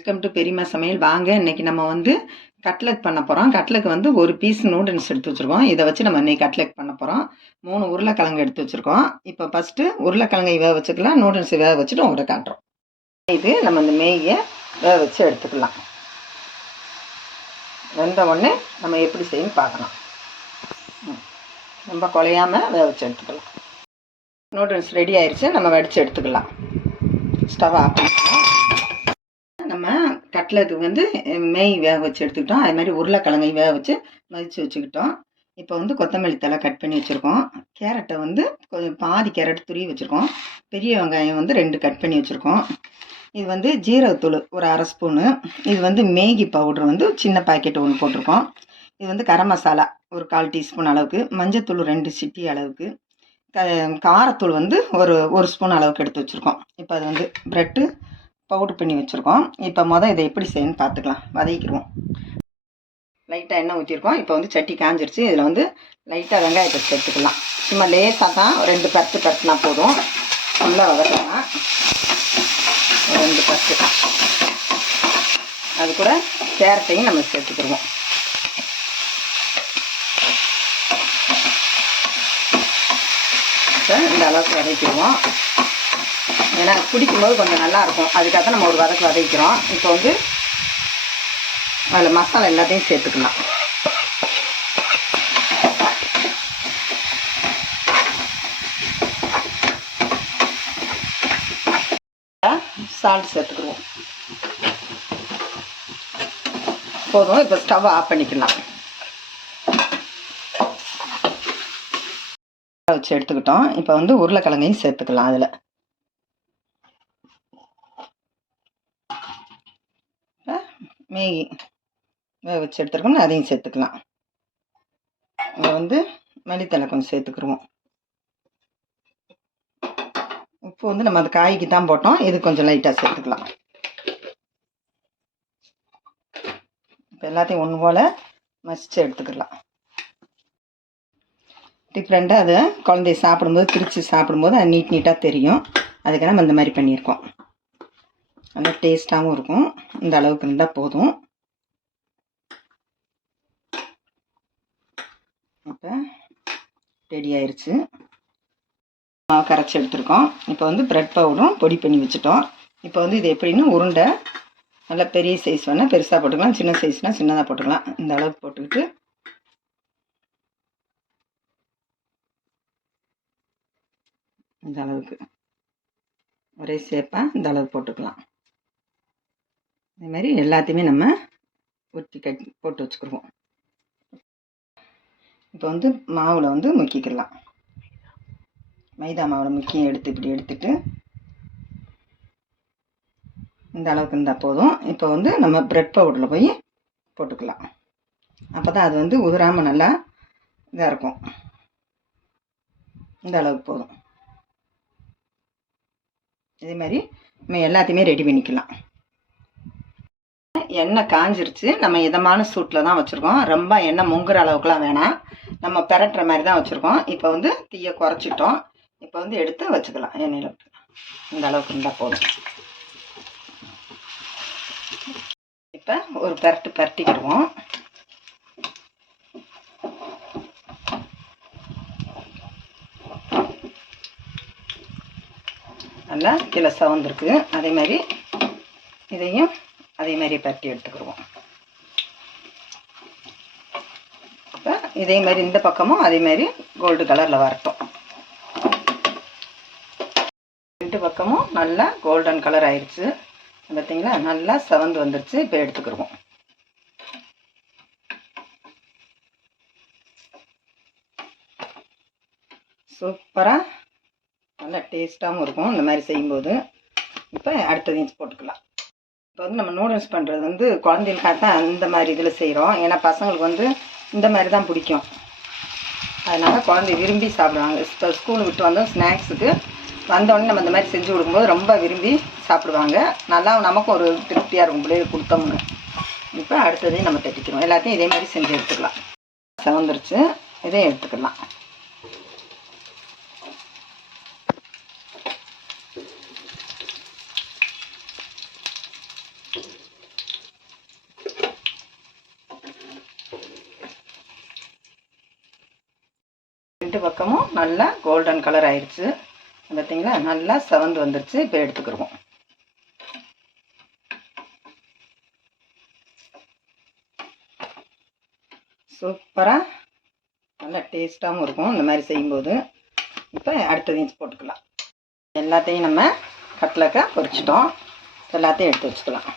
Welcome to பெரியம்மா சமையல். வாங்க, இன்னைக்கு நம்ம வந்து கட்லெட் பண்ண போகிறோம். கட்லெட் வந்து ஒரு பீஸ் நூடுல்ஸ் எடுத்து வச்சுருக்கோம். இதை வச்சு நம்ம இன்னைக்கு கட்லெட் பண்ண போகிறோம். 3 உருளைக்கிழங்கு எடுத்து வச்சுருக்கோம். இப்போ ஃபஸ்ட்டு உருளைக்கிழங்கை வேக வச்சுக்கலாம். நூடுல்ஸ் வேக வச்சுட்டு உங்கள்கிட்ட காட்டுறோம். இது நம்ம இந்த மேகியை வேக வச்சு எடுத்துக்கலாம். வெந்த உடனே நம்ம எப்படி செய்யணும் பார்க்கலாம். ரொம்ப குழையாமல் வேக வச்சு எடுத்துக்கலாம். நூடுல்ஸ் ரெடி ஆயிடுச்சு. நம்ம வடித்து எடுத்துக்கலாம். ஸ்டவ் ஆஃப் பண்ணிக்கலாம். நம்ம கட்லெட்டுக்கு வந்து மேகி வேக வச்சு எடுத்துக்கிட்டோம். அது மாதிரி உருளைக்கிழங்கை வேக வச்சு மதித்து வச்சுக்கிட்டோம். இப்போ வந்து கொத்தமல்லி தழை கட் பண்ணி வச்சுருக்கோம். கேரட்டை வந்து கொஞ்சம் பாதி கேரட் துருவி வச்சுருக்கோம். பெரிய வெங்காயம் வந்து 2 கட் பண்ணி வச்சுருக்கோம். இது வந்து ஜீரகத்தூள் ஒரு 1/2 ஸ்பூனு. இது வந்து மேகி பவுட்ரு வந்து சின்ன பாக்கெட் ஒன்று போட்டிருக்கோம். இது வந்து கரம் மசாலா ஒரு 1/4 டீஸ்பூன் அளவுக்கு, மஞ்சத்தூள் 2 சிட்டி அளவுக்கு, காரத்தூள் வந்து ஒரு ஸ்பூன் அளவுக்கு எடுத்து வச்சுருக்கோம். இப்போ அது வந்து ப்ரெட்டு பவுட்ரு பண்ணி வச்சுருக்கோம். இப்போ இதை எப்படி செய்யணும்னு பார்த்துக்கலாம். வதக்கிடுவோம். லைட்டாக எண்ணெய் ஊற்றிருக்கோம். இப்போ வந்து சட்டி காஞ்சிருச்சு. இதில் வந்து லைட்டாக வெங்காயத்தை சேர்த்துக்கலாம். சும்மா லேசாக தான் 2 பரட்டுனா போதும். ஃபுல்லாக வதக்கலாம். 2 பரட்டு. அது கூட கேரட்டையும் நம்ம சேர்த்துக்கிடுவோம். இப்போ இந்த அளவுக்கு வதக்கிடுவோம். ஏன்னா குடிக்கும்போது கொஞ்சம் நல்லாயிருக்கும். அதுக்காக நம்ம ஒரு வதக்கிறோம். இப்போ வந்து அதில் மசாலா எல்லாத்தையும் சேர்த்துக்கலாம். சால்ட் சேர்த்துக்குவோம். போதும். இப்போ ஸ்டவ் ஆஃப் பண்ணிக்கலாம். வச்சு எடுத்துக்கிட்டோம். இப்போ வந்து உருளைக்கிழங்கையும் சேர்த்துக்கலாம். அதில் மேகி வேக வச்சு எடுத்துருக்கோம்னா அதையும் சேர்த்துக்கலாம். இதை வந்து மல்லித்தழை கொஞ்சம் சேர்த்துக்குருவோம். உப்பு வந்து நம்ம அந்த காய்க்கு தான் போட்டோம். இது கொஞ்சம் லைட்டாக சேர்த்துக்கலாம். இப்போ எல்லாத்தையும் ஒன்று போல் மசிச்சு எடுத்துக்கலாம். டிஃப்ரெண்ட்டாக அதை குழந்தைய சாப்பிடும்போது பிரித்து சாப்பிடும்போது அது நீட்டாக தெரியும். அதுக்கு நம்ம இந்த மாதிரி பண்ணியிருக்கோம். நல்லா டேஸ்ட்டாகவும் இருக்கும். இந்த அளவுக்கு இருந்தால் போதும். இப்போ ரெடி ஆயிடுச்சு. மாவு கரைச்சி எடுத்துருக்கோம். இப்போ வந்து ப்ரெட் பவுடரும் பொடி பண்ணி வச்சுட்டோம். இப்போ வந்து இது எப்படின்னு உருண்டை நல்லா பெரிய சைஸ் வேணால் பெருசாக போட்டுக்கலாம், சின்ன சைஸ்னால் சின்னதாக போட்டுக்கலாம். இந்த அளவுக்கு போட்டுக்கிட்டு இந்த அளவுக்கு ஒரே ஷேப்பாக இந்த அளவுக்கு போட்டுக்கலாம். இதுமாரி எல்லாத்தையுமே நம்ம ஊற்றி போட்டு வச்சுக்கிடுவோம். இப்போ வந்து மாவில் வந்து முக்கிக்கலாம். மைதா மாவில் முக்கி இப்படி எடுத்துட்டு இந்த அளவுக்கு இருந்தால் போதும். இப்போ வந்து நம்ம ப்ரெட் பவுடரில் போய் போட்டுக்கலாம். அப்போ தான் அது வந்து உதிராமல் நல்லா இதாக இருக்கும். இந்த அளவுக்கு போதும். இதே மாதிரி நம்ம எல்லாத்தையுமே ரெடி பண்ணிக்கலாம். எண்ணெய் காஞ்சிருச்சு. நம்ம இதமான சூட்டில் தான் வச்சுருக்கோம். ரொம்ப எண்ணெய் முங்குற அளவுக்குலாம் வேணாம். நம்ம பெரட்டுற மாதிரி தான் வச்சுருக்கோம். இப்போ வந்து தீயை குறைச்சிட்டோம். இப்போ வந்து எடுத்து வச்சுக்கலாம். எண்ணெயில் இந்த அளவுக்கு இருந்தால் போதும். இப்போ ஒரு பரட்டிக்கிடுவோம். நல்லா கீழே சவந்திருக்கு. அதே மாதிரி இதையும் அதே மாதிரி பரட்டி எடுத்துக்கிடுவோம். இப்போ இதே மாதிரி இந்த பக்கமும் அதே மாதிரி கோல்டு கலரில் வரட்டும். 2 பக்கமும் நல்லா கோல்டன் கலர் ஆயிடுச்சு. பார்த்தீங்களா, நல்லா செவந்து வந்துருச்சு. இப்போ எடுத்துக்கிடுவோம். சூப்பராக நல்லா டேஸ்ட்டாகவும் இருக்கும் இந்த மாதிரி செய்யும்போது. இப்போ அடுத்ததையும் போட்டுக்கலாம். இப்போ வந்து நம்ம நூடுல்ஸ் பண்ணுறது வந்து குழந்தைகளுக்காக தான் இந்த மாதிரி இதில் செய்கிறோம். ஏன்னா பசங்களுக்கு வந்து இந்த மாதிரி தான் பிடிக்கும். அதனால் குழந்தை விரும்பி சாப்பிடுவாங்க. இப்போ ஸ்கூல் விட்டு வந்தோம் ஸ்நாக்ஸுக்கு வந்தோடனே நம்ம இந்த மாதிரி செஞ்சு கொடுக்கும்போது ரொம்ப விரும்பி சாப்பிடுவாங்க. நல்லா நமக்கும் ஒரு திருப்தியாக இருக்கும் பிள்ளைகளுக்கு கொடுத்தோம்னு. இப்போ அடுத்ததையும் நம்ம தட்டிக்கிறோம். எல்லாத்தையும் இதே மாதிரி செஞ்சு எடுத்துக்கலாம். செவந்துருச்சு. இதையும் எடுத்துக்கலாம். 2 பக்கமும் நல்லா கோல்டன் கலர் ஆயிடுச்சு. பார்த்தீங்களா, நல்லா செவந்து வந்துருச்சு. இப்போ எடுத்துக்கிடுவோம். சூப்பராக நல்லா டேஸ்ட்டாகவும் இருக்கும் இந்த மாதிரி செய்யும்போது. இப்போ அடுத்ததையும் போட்டுக்கலாம். எல்லாத்தையும் நம்ம கட்லக்கா பொரிச்சிட்டோம். எல்லாத்தையும் எடுத்து வச்சுக்கலாம்.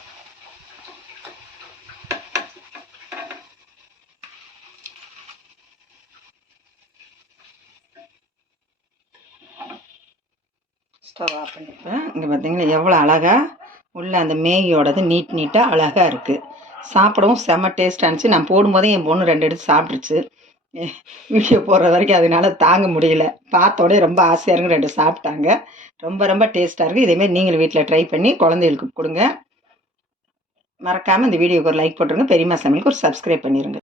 ஸ்டவ் ஆஃப் பண்ணிப்பேன். இங்கே பார்த்தீங்களா எவ்வளோ அழகாக உள்ள அந்த மேகியோடது நீட்டாக அழகாக இருக்குது. சாப்பிடவும் செம்ம டேஸ்ட்டாக இருந்துச்சு. நான் போடும்போதே என் பொண்ணு 2 எடுத்து சாப்பிட்ருச்சு. வீடியோ போடுற வரைக்கும் அதனால தாங்க முடியல. பார்த்தோடே ரொம்ப ஆசையாக இருக்கு. 2 சாப்பிட்டாங்க. ரொம்ப ரொம்ப டேஸ்ட்டாக இருக்குது. இதேமாரி நீங்களும் வீட்டில் ட்ரை பண்ணி குழந்தைகளுக்கு கொடுங்க. மறக்காமல் இந்த வீடியோக்கு ஒரு லைக் போட்டுருங்க. பெரியம்மா சமையலுக்கு ஒரு சப்ஸ்கிரைப் பண்ணிடுங்க.